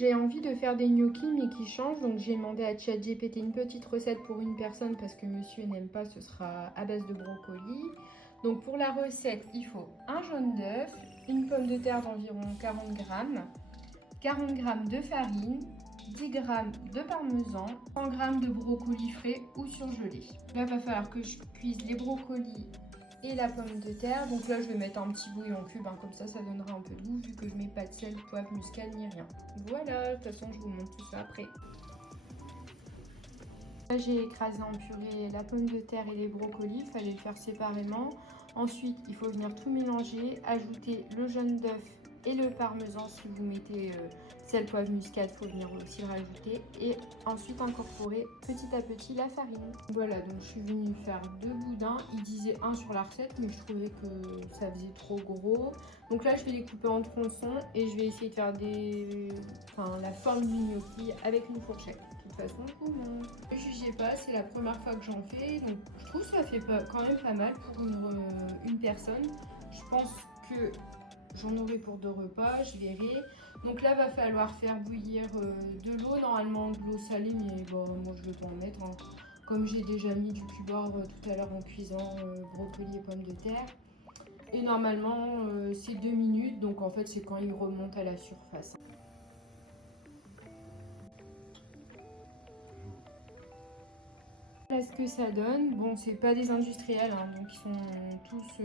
j'ai envie de faire des gnocchis mais qui changent. Donc j'ai demandé à ChatGPT une petite recette pour une personne parce que monsieur n'aime pas, ce sera à base de brocoli. Donc pour la recette, il faut un jaune d'œuf, une pomme de terre d'environ 40 grammes, 40 grammes de farine, 10 grammes de parmesan, 100 grammes de brocoli frais ou surgelé. Là, il va falloir que je cuise les brocolis et la pomme de terre. Donc là, je vais mettre un petit bouillon cube, hein, comme ça donnera un peu de goût vu que je mets pas de sel, poivre, muscade ni rien. Voilà, de toute façon, je vous montre tout ça après. Là, j'ai écrasé en purée la pomme de terre et les brocolis, il fallait le faire séparément. Ensuite, il faut venir tout mélanger, ajouter le jaune d'œuf et le parmesan. Si vous mettez sel, poivre, muscade, il faut venir aussi le rajouter. Et ensuite incorporer petit à petit la farine. Voilà, donc je suis venue faire 2 boudins. Il disait un sur la recette, mais je trouvais que ça faisait trop gros. Donc là, je vais les couper en tronçons et je vais essayer de faire la forme du gnocchi avec une fourchette. De toute façon, je vous montre. Ne jugez pas, c'est la première fois que j'en fais. Donc je trouve que ça fait quand même pas mal pour une personne. Je pense que j'en aurai pour 2 repas, je verrai. Donc là, va falloir faire bouillir de l'eau, normalement de l'eau salée, mais bon, moi je vais pas en mettre, hein. Comme j'ai déjà mis du cubord tout à l'heure en cuisant brocoli et pommes de terre. Et normalement, c'est 2 minutes, donc en fait, c'est quand il remonte à la surface. Voilà ce que ça donne. Bon, c'est pas des industriels, hein, donc ils sont tous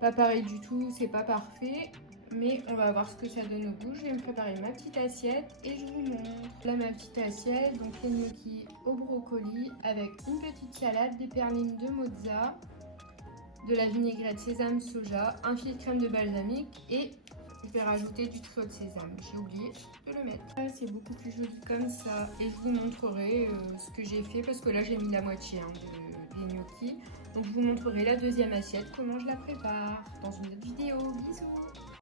pas pareils du tout, c'est pas parfait. Mais on va voir ce que ça donne au goût. Je vais me préparer ma petite assiette et je vous montre. Là, ma petite assiette, donc les gnocchis au brocoli avec une petite salade, des perlines de mozza, de la vinaigrette sésame soja, un filet de crème de balsamique et je vais rajouter du feu de sésame. J'ai oublié de le mettre. C'est beaucoup plus joli comme ça et je vous montrerai ce que j'ai fait parce que là j'ai mis la moitié des gnocchis. Donc je vous montrerai la deuxième assiette, comment je la prépare dans une autre vidéo. Bisous!